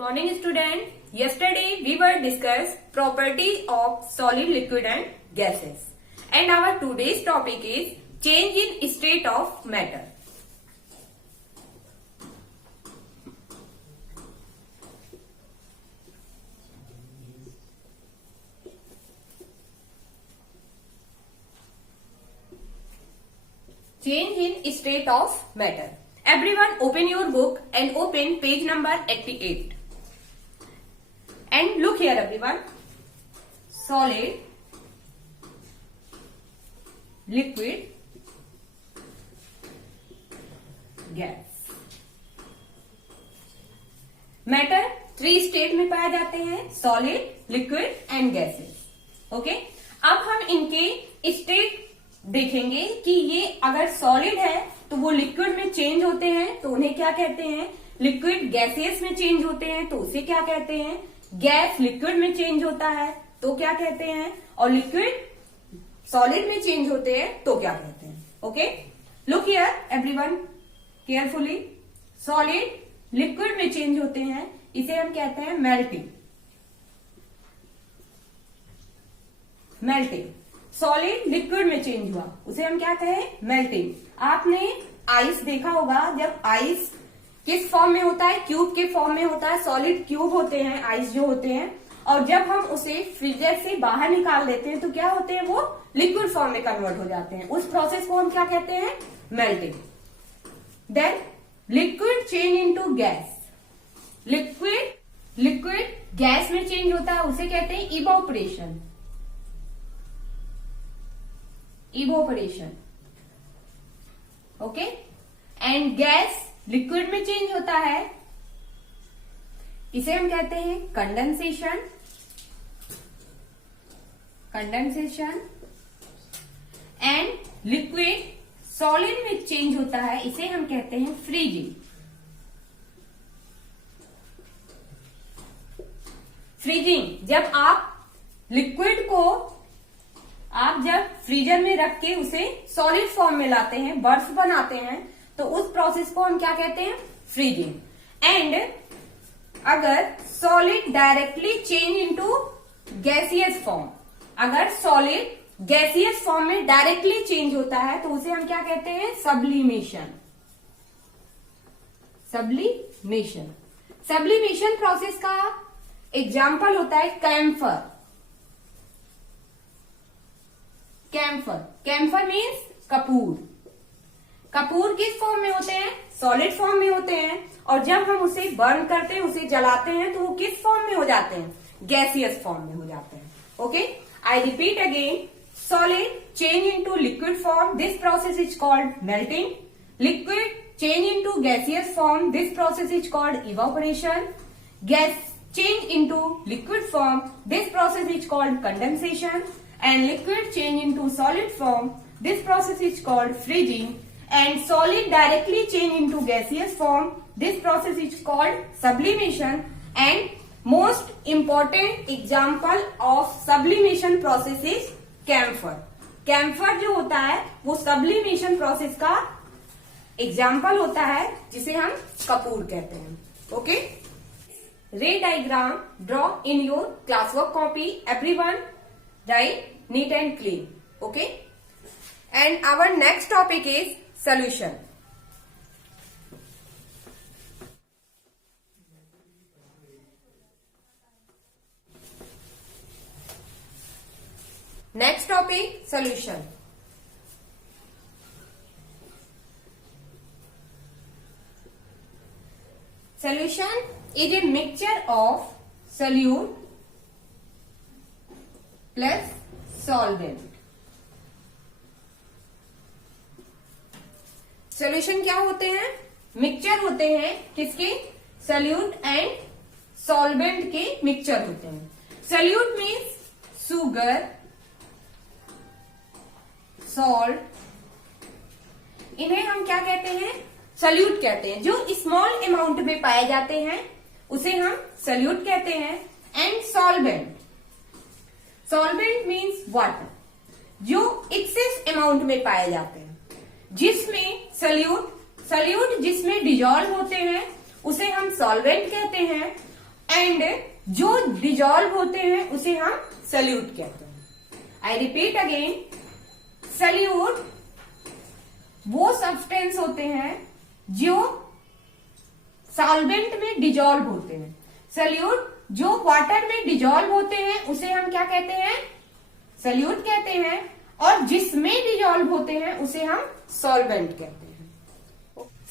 Morning student. Yesterday we were discussed properties of solid, liquid and gases. And our today's topic is change in state of matter. Change in state of matter. Everyone open your book and open page number 88. And look here everyone. Solid, liquid, gas. Matter 3 state में पाए जाते हैं, solid, liquid and gases. Okay, अब हम इनके state देखेंगे कि ये अगर सॉलिड है तो वो लिक्विड में चेंज होते हैं तो उन्हें क्या कहते हैं, लिक्विड गैसेस में चेंज होते हैं तो उसे क्या कहते हैं, गैस लिक्विड में चेंज होता है तो क्या कहते हैं, और लिक्विड सॉलिड में चेंज होते हैं तो क्या कहते हैं. Okay, look here everyone carefully. Solid liquid में चेंज होते हैं, इसे हम कहते हैं मेल्टिंग. मेल्टिंग. सॉलिड लिक्विड में चेंज हुआ उसे हम क्या कहें, मेल्टिंग. आपने आइस देखा होगा, जब आइस किस फॉर्म में होता है, क्यूब के फॉर्म में होता है. सॉलिड क्यूब होते हैं आइस जो होते हैं, और जब हम उसे फ्रीजर से बाहर निकाल देते हैं तो क्या होते हैं, वो लिक्विड फॉर्म में कन्वर्ट हो जाते हैं. उस प्रोसेस को हम क्या कहते हैं, melting. Then liquid change into gas. Liquid gas में चेंज होता है उसे कहते हैं evaporation. Okay, and gas liquid में चेंज होता है, इसे हम कहते हैं कंडेंसेशन. एंड लिक्विड सॉलिड में चेंज होता है, इसे हम कहते हैं फ्रीजिंग. जब आप लिक्विड को जब फ्रीजर में रख के उसे सॉलिड फॉर्म में लाते हैं, बर्फ बनाते हैं, तो उस प्रोसेस को हम क्या कहते हैं, फ्रीजिंग. एंड अगर solid directly change into gaseous form, अगर सॉलिड गैसियस फॉर्म में डायरेक्टली चेंज होता है तो उसे हम क्या कहते हैं, सब्लिमेशन. सब्लिमेशन प्रोसेस का एग्जाम्पल होता है कैम्फर. कैम्फर मीन्स कपूर. कपूर किस फॉर्म में होते हैं, सॉलिड फॉर्म में होते हैं, और जब हम उसे बर्न करते हैं, उसे जलाते हैं, तो वो किस फॉर्म में हो जाते हैं, गैसियस फॉर्म में हो जाते हैं. Okay, I repeat again. Solid change into liquid form, this process is called melting. Liquid change into gaseous form, this process is called evaporation. Gas change into liquid form, this process is called condensation. And liquid change into solid form, this process is called freezing. And solid directly change into gaseous form, this process is called sublimation. And most important example of sublimation process is camphor. Camphor जो होता है वो sublimation process का example होता है, जिसे हम कपूर कहते हैं. Okay? Ray diagram draw in your classwork copy. Everyone write neat and clean. Okay? And our next topic is solution. Next topic, solution. Solution is a mixture of solute plus solvent. Solution क्या होते हैं, mixture होते हैं किसके, solute and solvent के mixture होते हैं. Solute means sugar, salt, इन्हें हम क्या कहते हैं, सॉल्यूट कहते हैं. जो स्मॉल अमाउंट में पाए जाते हैं उसे हम सॉल्यूट कहते हैं. एंड सॉल्वेंट मीन्स वाटर, जो एक्सेस अमाउंट में पाए जाते हैं, जिसमें सॉल्यूट जिसमें डिजॉल्व होते हैं उसे हम सॉल्वेंट कहते हैं, एंड जो डिजॉल्व होते हैं उसे हम सल्यूट कहते हैं। आई रिपीट अगेन, सल्यूट वो सब्सटेंस होते हैं जो सॉल्वेंट में डिजॉल्व होते हैं। सल्यूट जो वाटर में डिजॉल्व होते हैं उसे हम क्या कहते हैं? सल्यूट कहते हैं। और जिसमें डिजॉल्व होते हैं उसे हम सॉल्वेंट कहते हैं।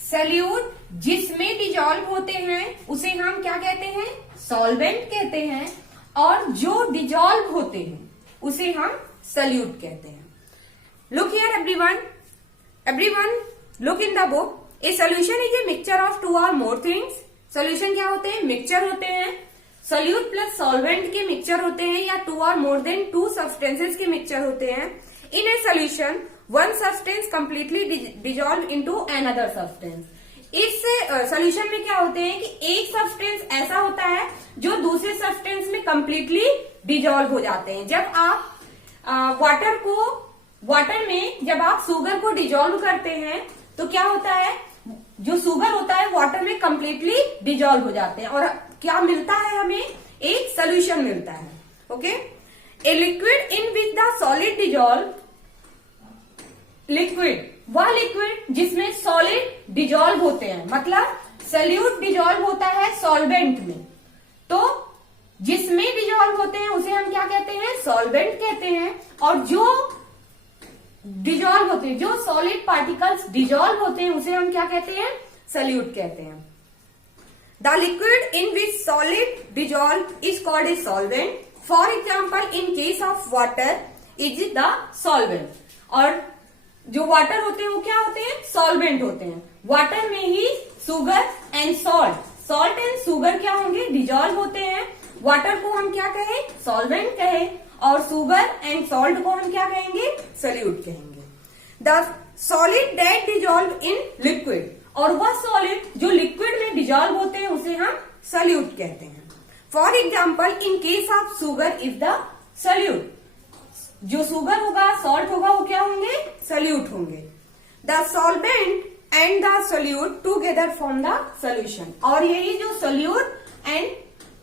सल्यूट जिसमें डिजॉल्व होते हैं उसे हम क्या कहते हैं? सॉल्वेंट कहते हैं। और जो डिजॉल्व होते हैं उसे हम सल्यूट कहते हैं। Look here everyone look in the book. A solution is a mixture of two और मोर थिंग्स। सोल्यूशन क्या होते हैं? मिक्सचर होते हैं। सोल्यूट प्लस सॉल्वेंट के मिक्सचर होते हैं या टू और मोर देन टू सब्सटेंसेस के मिक्सचर होते हैं। In a solution one substance completely dissolve into another substance. इस सोल्यूशन में क्या होते हैं कि एक सब्सटेंस ऐसा होता है जो दूसरे सब्सटेंस में कंप्लीटली डिजॉल्व हो जाते हैं। जब आप वाटर में जब आप शुगर को डिजॉल्व करते हैं तो क्या होता है? जो शुगर होता है वाटर में कंप्लीटली डिजॉल्व हो जाते हैं और क्या मिलता है हमें? एक सोल्यूशन मिलता है। Okay, a liquid in which the solid dissolve. Liquid वह लिक्विड जिसमें सॉलिड डिजॉल्व होते हैं, मतलब सल्यूट डिजॉल्व होता है सॉल्वेंट में, तो जिसमें डिजॉल्व होते हैं उसे हम क्या कहते हैं? सॉल्वेंट कहते हैं। और जो डिजॉल्व होते हैं, जो सॉलिड पार्टिकल्स डिजॉल्व होते हैं उसे हम क्या कहते हैं? सल्यूट कहते हैं। The liquid in which solid dissolve is called a solvent. For example in case of water is the solvent. और जो वाटर होते हैं वो क्या होते हैं? सॉल्वेंट होते हैं। वाटर में ही sugar and salt and sugar क्या होंगे? डिजॉल्व होते हैं। वाटर को हम क्या कहें? सॉल्वेंट कहें। और शुगर एंड सॉल्ट को हम क्या कहेंगे? सल्यूट कहेंगे। The solid that dissolve in liquid. और वह सॉलिड जो लिक्विड में डिजॉल्व होते हैं उसे हम सल्यूट कहते हैं। For example in case of sugar is the solute. जो शुगर होगा, सॉल्ट होगा, वो क्या होंगे? सल्यूट होंगे। The solvent and the solute together form the solution. और यही जो सल्यूट एंड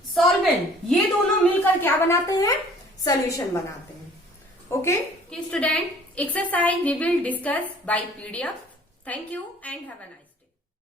सॉल्वेंट ये दोनों मिलकर क्या बनाते हैं? सोल्यूशन बनाते हैं। Okay student, exercise we will discuss by PDF. Thank you and have a nice